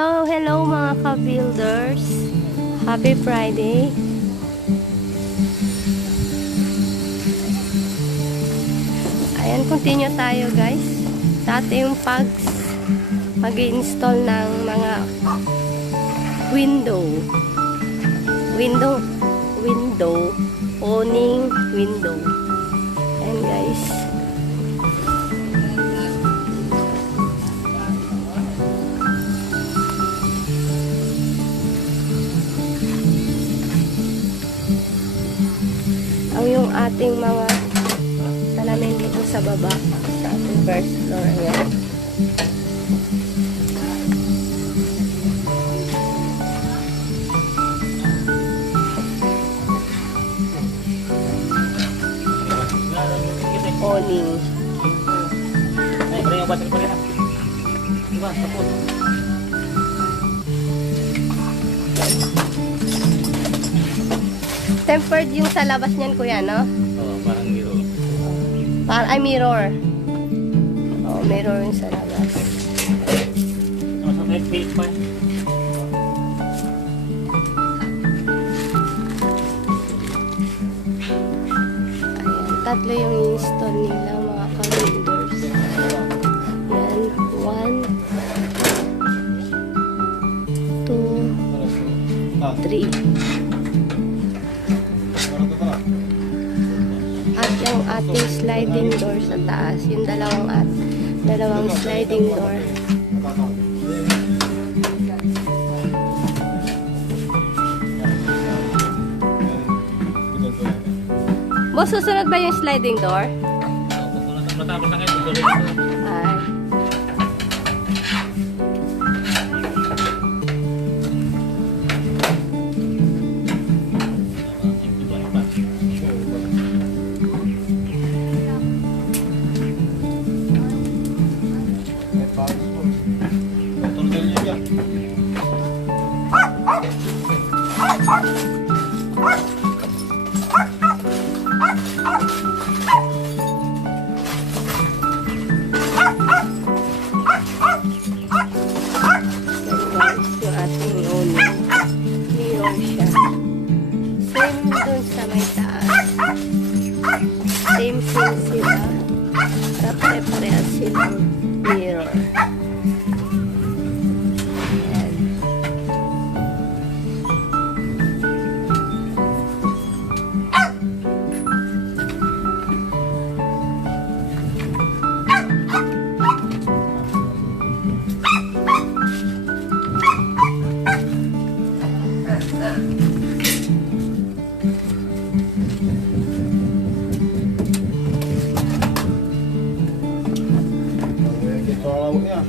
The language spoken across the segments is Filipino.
Hello, hello mga ka-builders. Happy Friday. Ayan, continue tayo guys. Sa ating mag-install ng mga window, awning window. Ayan guys. Ang yung ating mga salamin dito sa baba sa ating first floor. Ayan. Awning. Ay, pala yung battery pa rin ha. Diba, tapos. Tempered yung sa labas niyan, kuya, no? Oo, parang mirror. Ay, mirror. Oo, mirror yung sa labas. Nasa net page pa. Ayan, tatlo yung install nila, mga ka-builders. Ayan, 1, 2, 3. At yung ating sliding door sa taas, yung dalawang sliding door. Boss, susunod ba yung sliding door? Matapos na ngayon, tuloy ito. Ay. Yung ating awning. Mirror siya. Same dun sa may taas. Same sila. Para pare-parehas silang mirror. Ayan.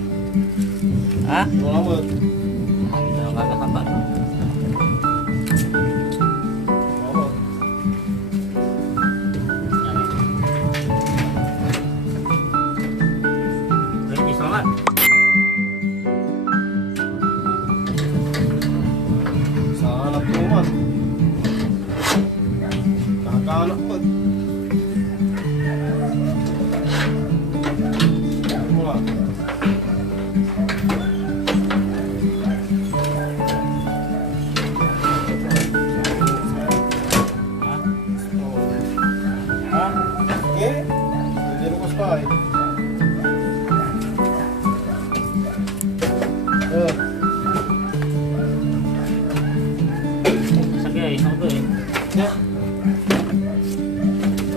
Ha? Ang ito ang kakakapa. Ready, selamat. Salah tuman. Kakak po. Mula. Ha? Eh? Hindi ko pa eh. Sagay, ako to eh.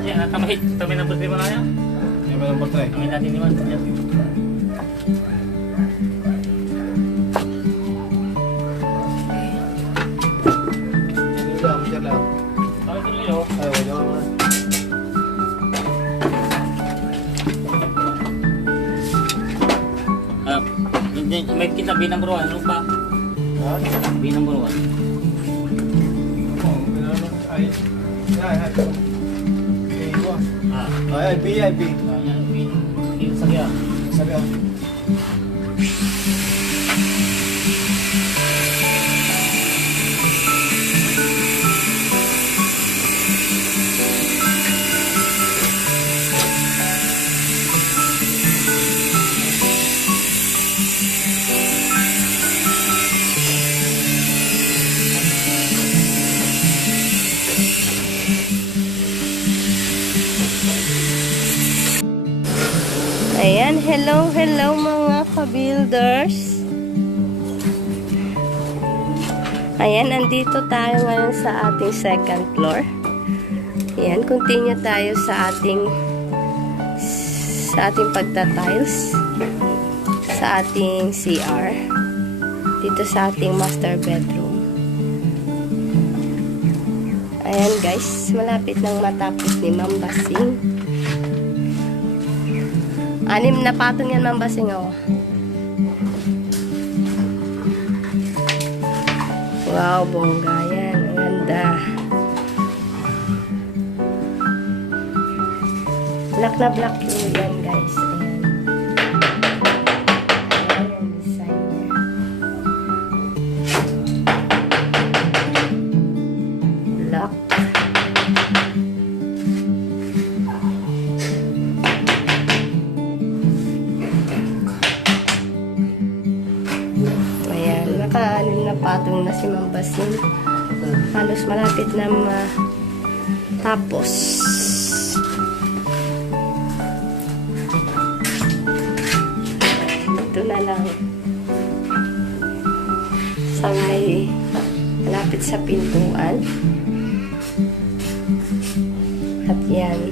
Yan, nakamahit. Kami ng putri mo na yan. Yan ba ng portray? Kami natin ni Man. Hindi lang, siya lang. Kami tuloy oh. Ay, wala naman. May kita B number 1. Ano pa? Ha? B number 1. Oh, pinano ko ay. Ay, ay. Iwa. Ay, B, ay, B. Yan, B. Dito sa kaya. Sabi ako. Ayan, hello mga ka-builders. Ayan, nandito tayo ngayon sa ating second floor. Ayan, continue tayo sa ating pagta-tiles sa ating CR dito sa ating master bedroom. Ayan guys, malapit nang matapos ni Ma'am Basing. 6 na patong yan, Ma'am Basing, oh. Wow, bongga yan. Ang ganda. Black na black yung yan, guys. Ayan. Ayan yung design niya. Black. Ayan, naka-6 na patong na si Ma'am Basing. Halos malapit na matapos. Ito na lang sa may malapit sa pintuan. At yan.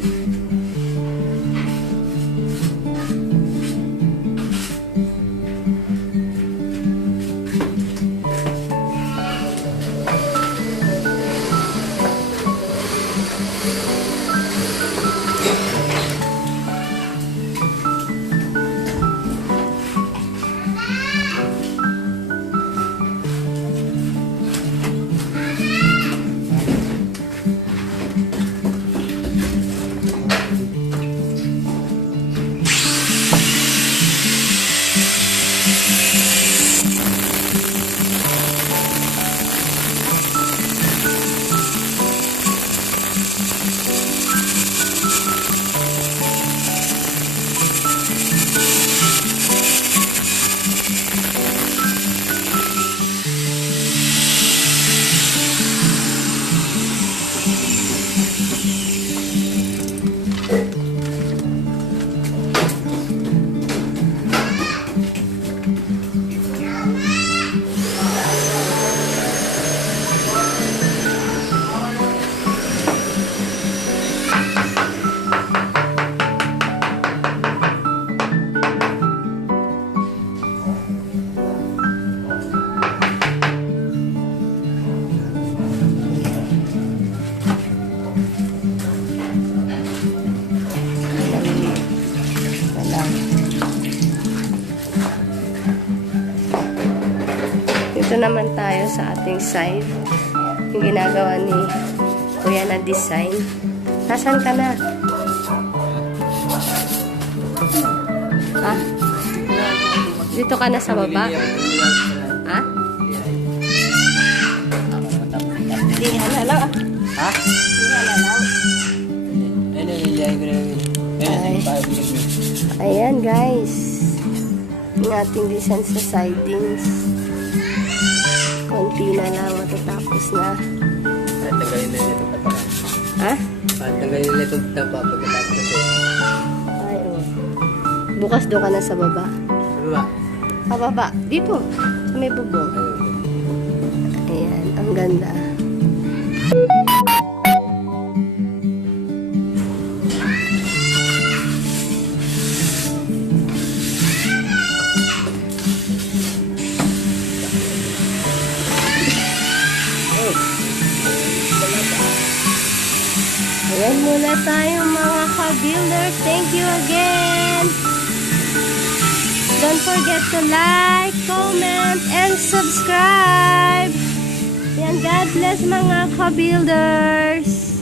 Dito naman tayo sa ating side. Yung ginagawa ni Kuya na design. Nasaan ka na? Ha? Dito ka na sa baba? Ha? Diyan na lang. Ha? Diyan na lang. Ayan guys. Yung ating design sa sidings. Konti na lang, matatapos na. Tagalin na ito pa. Ha? Tagalin na ito pa pagkatapos ito. Ay, oh. Bukas doon ka na sa baba. Baba? Sa baba. Dito. Sa may bubong. Ayan. Ang ganda. Ayan muna tayo mga ka-builders. Thank you again. Don't forget to like, comment, and subscribe. Ayan, God bless mga ka-builders.